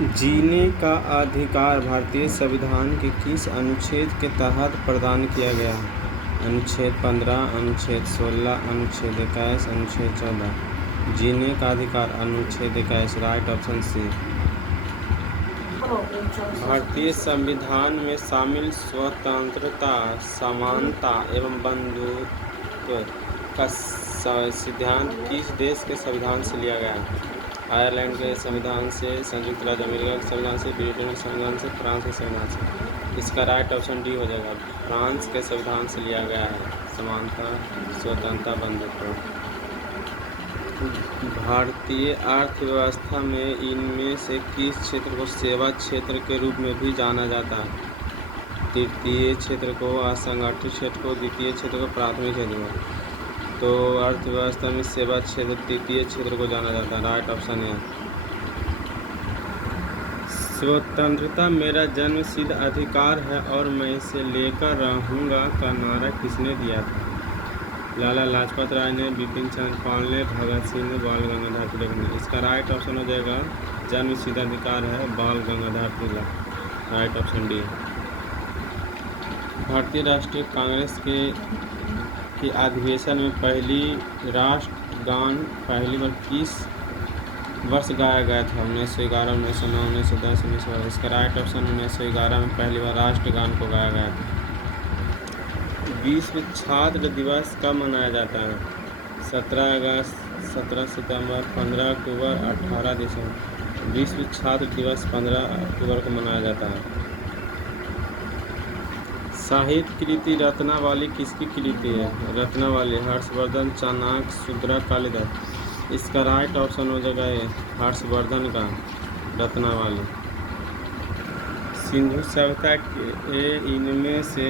जीने का अधिकार भारतीय संविधान के किस अनुच्छेद के तहत प्रदान किया गया है? अनुच्छेद 15, अनुच्छेद 16, अनुच्छेद 21, अनुच्छेद 14। जीने का अधिकार अनुच्छेद 21। Right option C. भारतीय संविधान में शामिल स्वतंत्रता, समानता एवं बंधुत्व का सिद्धांत किस देश के संविधान से लिया गया है? आयरलैंड के संविधान से, संयुक्त राज्य अमेरिका के संविधान से, ब्रिटेन के संविधान से, फ्रांस के संविधान से। इसका राइट ऑप्शन डी हो जाएगा। फ्रांस के संविधान से लिया गया है समानता, स्वतंत्रता, बंधुत्व। भारतीय अर्थव्यवस्था में इनमें से किस क्षेत्र को सेवा क्षेत्र के रूप में भी जाना जाता है? तृतीय क्षेत्र को, असंगठित क्षेत्र को, द्वितीय क्षेत्र को, प्राथमिक क्षेत्र को। तो अर्थव्यवस्था में सेवा क्षेत्र तृतीय क्षेत्र को जाना जाता है। राइट ऑप्शन है। स्वतंत्रता मेरा जन्मसिद्ध अधिकार है और मैं इसे लेकर रहूँगा का नारा किसने दिया था? लाला लाजपत राय ने, बिपिन चंद्र पाल ने, भगत सिंह ने, बाल गंगाधर तिलक ने। इसका राइट ऑप्शन हो जाएगा जन्मसिद्ध अधिकार है Bal Gangadhar Tilak. Right option D. भारतीय राष्ट्रीय कांग्रेस के अधिवेशन में पहली राष्ट्रगान पहली बार किस वर्ष गाया गया था? 1911, 1909, 1910, 1912। इसका राइट ऑप्शन 1911 में पहली बार राष्ट्रगान को गाया गया था। विश्व छात्र दिवस कब मनाया जाता है? 17 अगस्त, 17 सितंबर, 15 अक्टूबर, 18 दिसंबर। विश्व छात्र दिवस 15 अक्टूबर को मनाया जाता है। साहित्य कृति रत्नावली किसकी कृति है? रत्नावली हर्षवर्धन, चाणक्य, शूद्रा, कालिदास। इसका राइट ऑप्शन हो जाएगा हर्षवर्धन का रत्नावली। सिंधु सभ्यता के इनमें से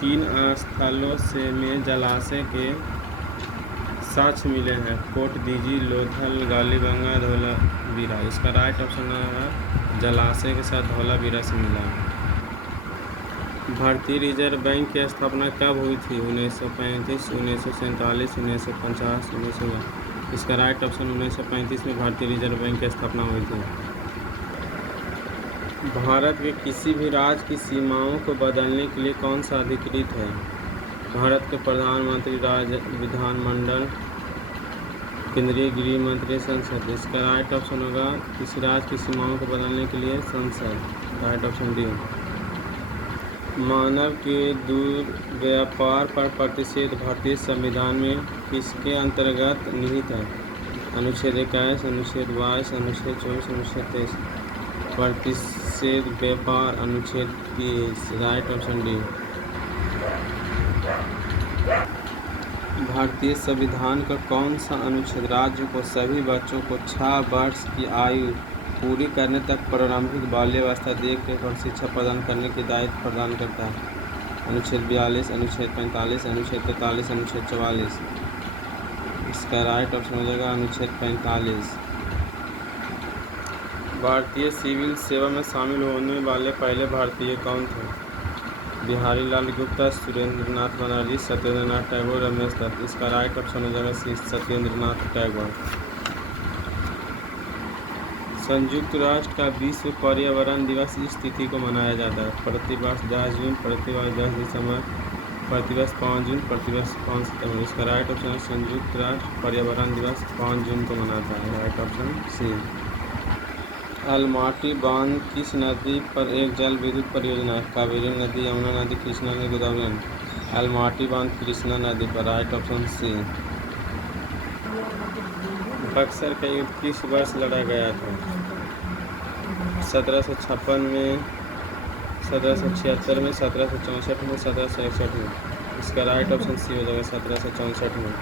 किन स्थलों से में जलाशय के साक्ष्य मिले हैं? कोटदीजी, लोथल, गालीबंगा, धौलावीरा। इसका राइट ऑप्शन है जलाशय के साथ धौलावीरा से मिला है। भारतीय रिजर्व बैंक की स्थापना कब हुई थी? 1935, 1947, 1950, 1900। इसका राइट ऑप्शन 1935 में भारतीय रिजर्व बैंक की स्थापना हुई थी। भारत के किसी भी राज्य की सीमाओं को बदलने के लिए कौन सा अधिकृत है? भारत के प्रधानमंत्री, राज्य विधानमंडल, केंद्रीय गृह मंत्री, संसद। इसका राइट ऑप्शन होगा किसी राज्य की सीमाओं को बदलने के लिए संसद। Right option D. मानव के दुर्व्यापार पर प्रतिषेध भारतीय संविधान में किसके अंतर्गत निहित है? अनुच्छेद 21, अनुच्छेद 22, अनुच्छेद 24, अनुच्छेद 23। प्रतिषेध व्यापार अनुच्छेद 30। Right option D. भारतीय संविधान का कौन सा अनुच्छेद राज्य को सभी बच्चों को 6 वर्ष की आयु पूरी करने तक प्रारंभिक बाल्यावस्था देखरेख और शिक्षा प्रदान करने के दायित्व प्रदान करता है? अनुच्छेद 42, अनुच्छेद 45, अनुच्छेद 43, अनुच्छेद 44। इसका राइट ऑप्शन हो जाएगा अनुच्छेद 45। भारतीय सिविल सेवा में शामिल होने वाले पहले भारतीय कौन थे? बिहारी लाल गुप्ता, सुरेंद्रनाथ बनर्जी, सत्येंद्रनाथ टैगोर, रमेश दत्त। इसका राइट ऑप्शन हो जाएगा सत्येंद्रनाथ टैगोर। संयुक्त राष्ट्र का विश्व पर्यावरण दिवस इस तिथि को मनाया जाता है? प्रतिवर्ष 10 जून, प्रतिवर्ष 10 दिसंबर, प्रतिवर्ष 5 जून, प्रतिवर्ष 5 सितंबर। इसका राइट ऑप्शन है संयुक्त राष्ट्र पर्यावरण दिवस 5 जून को मनाता है। राइट ऑप्शन सी। अलमाटी बांध किस नदी पर एक जल विद्युत परियोजना है? कावेरी नदी, यमुना नदी, कृष्णा नदी, गोदावरी नदी। अलमाटी बांध कृष्णा नदी पर। राइट ऑप्शन सी। बक्सर का युद्ध किस वर्ष लड़ा गया था? 1756 में, 1776 में, 1764 में, 1761 में। इसका राइट ऑप्शन सी हो जाएगा 1764 में।